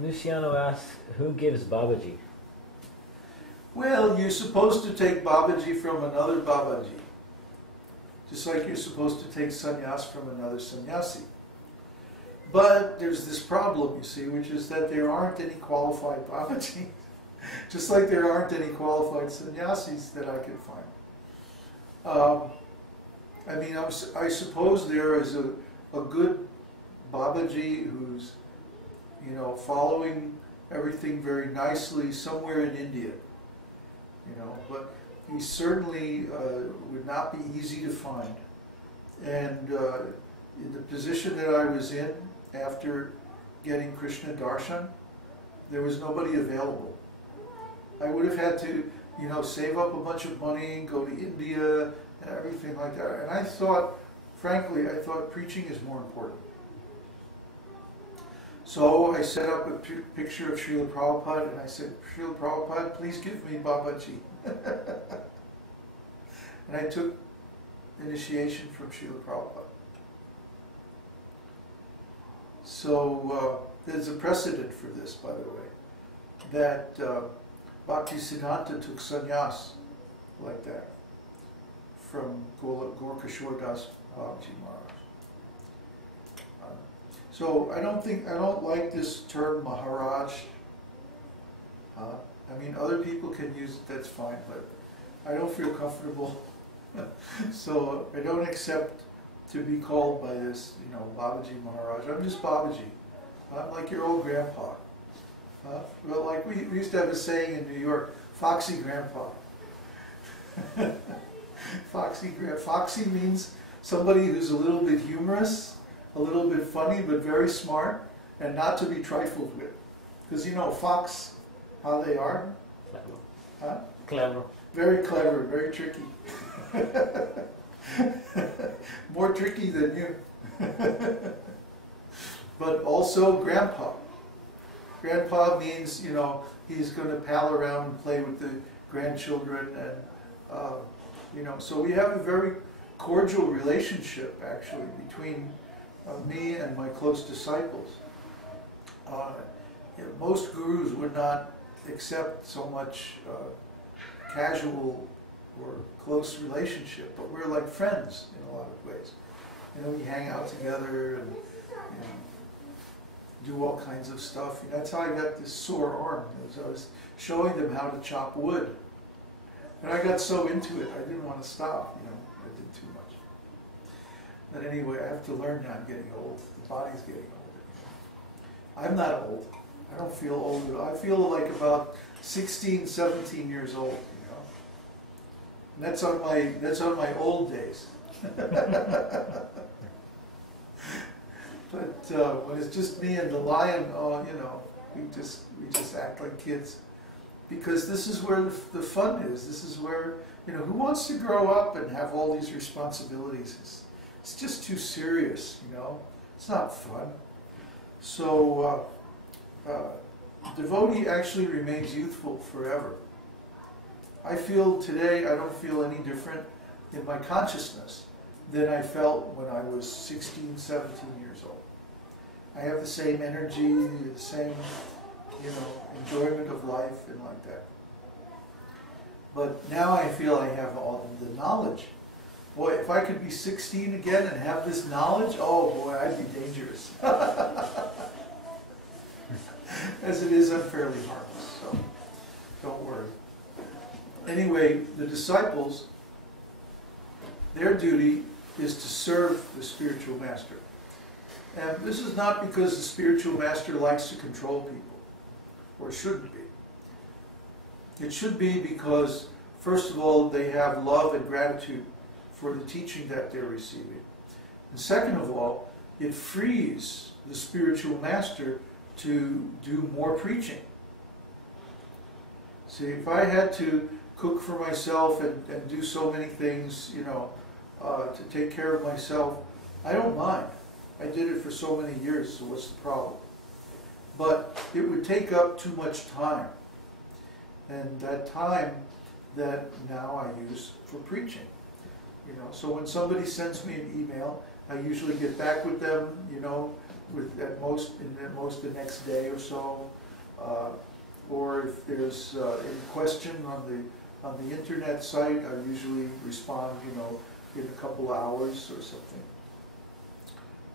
Luciano asks, who gives Babaji? Well, you're supposed to take Babaji from another Babaji. Just like you're supposed to take sannyas from another sannyasi. But there's this problem, you see, which is that there aren't any qualified Babaji. Just like there aren't any qualified sannyasis that I can find. I mean, I suppose there is a good Babaji who's, you know, following everything very nicely somewhere in India. You know, but he certainly would not be easy to find. And in the position that I was in after getting Krishna Darshan, there was nobody available. I would have had to, you know, save up a bunch of money, go to India, and everything like that. And I thought, frankly, I thought preaching is more important. So I set up a picture of Srila Prabhupada and I said, Srila Prabhupada, please give me Babaji. And I took initiation from Srila Prabhupada. So there's a precedent for this, by the way, that Bhaktisiddhanta took sannyas like that from Gaur-Kishore Das Babaji Maharaj. So I don't like this term Maharaj. I mean, other people can use it, that's fine, but I don't feel comfortable. So I don't accept to be called by this, you know, Babaji Maharaj. I'm just Babaji. I'm like your old grandpa. Well, like we used to have a saying in New York, Foxy Grandpa. Foxy means somebody who's a little bit humorous, a little bit funny, but very smart, and not to be trifled with. Because you know, fox, how they are? Clever. Huh? Clever. Very clever, very tricky. More tricky than you. But also grandpa. Grandpa means, you know, he's going to pal around and play with the grandchildren, and you know, so we have a very cordial relationship actually between me and my close disciples. You know, most gurus would not accept so much casual or close relationship, but we're like friends in a lot of ways. You know, we hang out together and, you know, do all kinds of stuff. And that's how I got this sore arm. I was showing them how to chop wood. And I got so into it, I didn't want to stop, you know, I did too much. But anyway, I have to learn now. I'm getting old. The body's getting older. I'm not old. I don't feel old. I feel like about 16, 17 years old, you know. And that's on my old days. But when it's just me and the lion, oh, you know, we just act like kids. Because this is where the fun is. This is where, you know, who wants to grow up and have all these responsibilities? It's just too serious, you know. It's not fun. So, devotee actually remains youthful forever. I feel today, I don't feel any different in my consciousness than I felt when I was 16, 17 years old. I have the same energy, the same, you know, enjoyment of life and like that. But now I feel I have all the knowledge. Boy, if I could be 16 again and have this knowledge, oh boy, I'd be dangerous. As it is, I'm fairly harmless, so don't worry. Anyway, the disciples, their duty is to serve the spiritual master. And this is not because the spiritual master likes to control people, or shouldn't be. It should be because, first of all, they have love and gratitude for the teaching that they're receiving. And second of all, it frees the spiritual master to do more preaching. See, if I had to cook for myself and do so many things, you know, to take care of myself, I don't mind. I did it for so many years, so what's the problem? But it would take up too much time. And that time that now I use for preaching. You know, so when somebody sends me an email, I usually get back with them, you know, at most the next day or so, or if there's any question on the internet site, I usually respond, in a couple hours or something.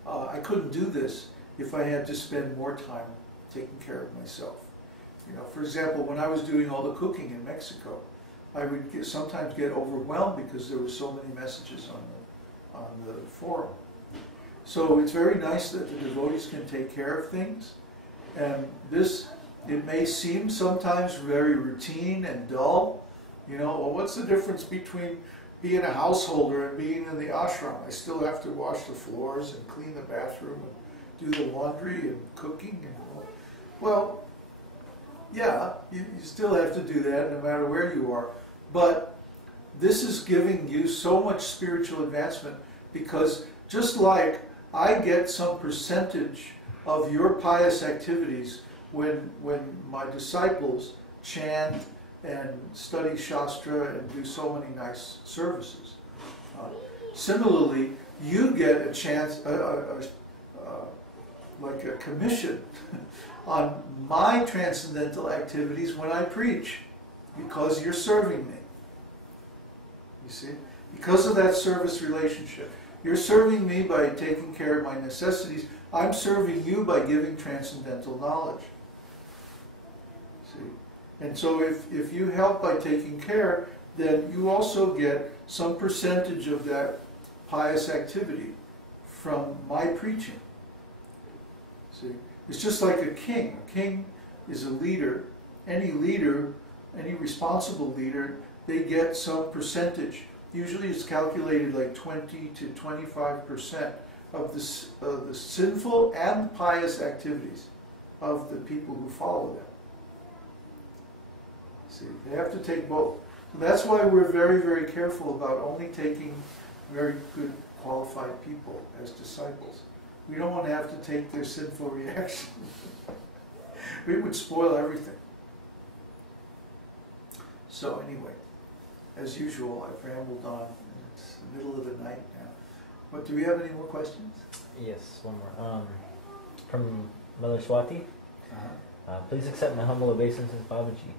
I couldn't do this if I had to spend more time taking care of myself. For example, when I was doing all the cooking in Mexico, I would sometimes get overwhelmed because there were so many messages on the forum. So it's very nice that the devotees can take care of things, and it may seem sometimes very routine and dull. Well, what's the difference between being a householder and being in the ashram? I still have to wash the floors and clean the bathroom and do the laundry and cooking. Well, yeah, you still have to do that no matter where you are. But this is giving you so much spiritual advancement, because just like I get some percentage of your pious activities when my disciples chant and study Shastra and do so many nice services. Similarly, you get a chance, like a commission on my transcendental activities when I preach, because you're serving me. You see? Because of that service relationship. You're serving me by taking care of my necessities. I'm serving you by giving transcendental knowledge. See? And so if you help by taking care, then you also get some percentage of that pious activity from my preaching. See? It's just like a king. A king is a leader. Any leader, any responsible leader, they get some percentage. Usually it's calculated like 20 to 25% of the sinful and pious activities of the people who follow them. See, they have to take both. So that's why we're very, very careful about only taking very good, qualified people as disciples. We don't want to have to take their sinful reactions. We would spoil everything. So anyway, as usual, I've rambled on, and it's the middle of the night now. But do we have any more questions? Yes, one more. From Mother Swati. Please accept my humble obeisances, Babaji.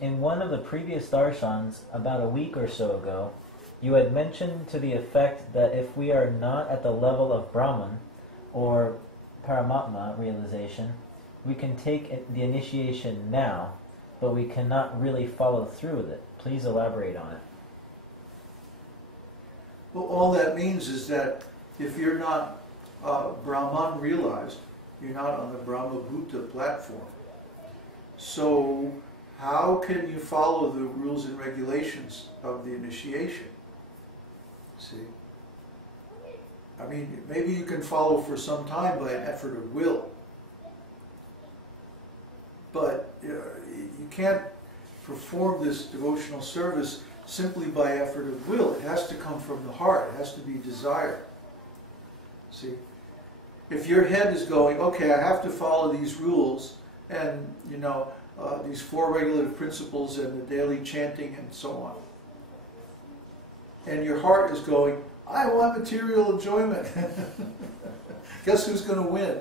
In one of the previous darshans, about a week or so ago, you had mentioned to the effect that if we are not at the level of Brahman, or Paramatma realization, we can take the initiation now, but we cannot really follow through with it. Please elaborate on it. Well, all that means is that if you're not Brahman realized, you're not on the Brahma-bhuta platform. So how can you follow the rules and regulations of the initiation? See? I mean, maybe you can follow for some time by an effort of will. But you can't perform this devotional service simply by effort of will. It has to come from the heart. It has to be desire. See? If your head is going, okay, I have to follow these rules, and, these 4 regulative principles and the daily chanting and so on, and your heart is going, I want material enjoyment. Guess who's going to win?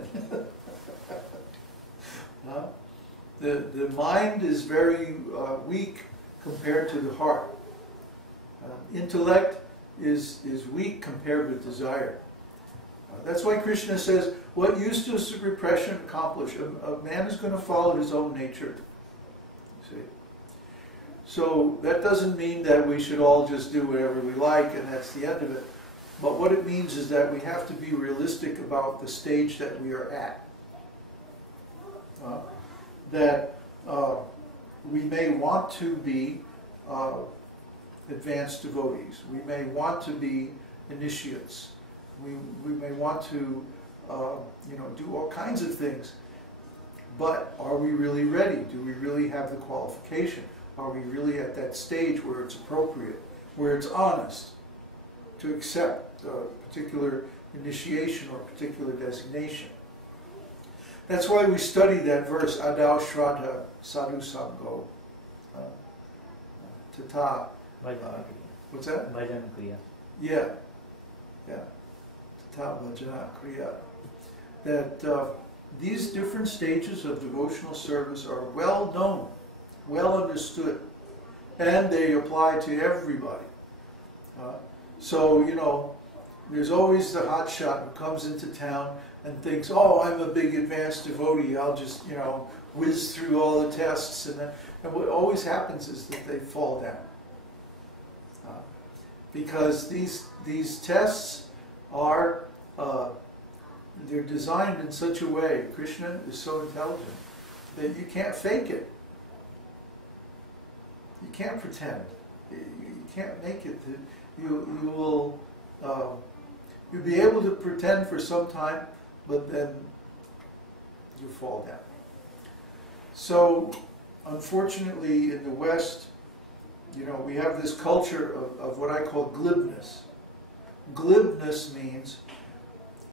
The mind is very weak compared to the heart. Intellect is weak compared with desire. That's why Krishna says, what use does repression accomplish? A man is going to follow his own nature. See? So that doesn't mean that we should all just do whatever we like and that's the end of it. But what it means is that we have to be realistic about the stage that we are at. That we may want to be advanced devotees. We may want to be initiates. We may want to do all kinds of things. But are we really ready? Do we really have the qualification? Are we really at that stage where it's appropriate, where it's honest to accept a particular initiation or particular designation? That's why we study that verse, Adau Shraddha Sadhu Sangho Tata. What's that? Bhajana Kriya. Yeah. Tata Bhajana Kriya. that these different stages of devotional service are well known, well understood, and they apply to everybody. So, you know, there's always the hotshot who comes into town and thinks, oh, I'm a big advanced devotee, I'll just, you know, whiz through all the tests, and what always happens is that they fall down. Because these tests are, they're designed in such a way, Krishna is so intelligent, that you can't fake it. You can't pretend. You can't make it. You'll be able to pretend for some time, but then you fall down. So, unfortunately, in the West, you know, we have this culture of what I call glibness. Glibness means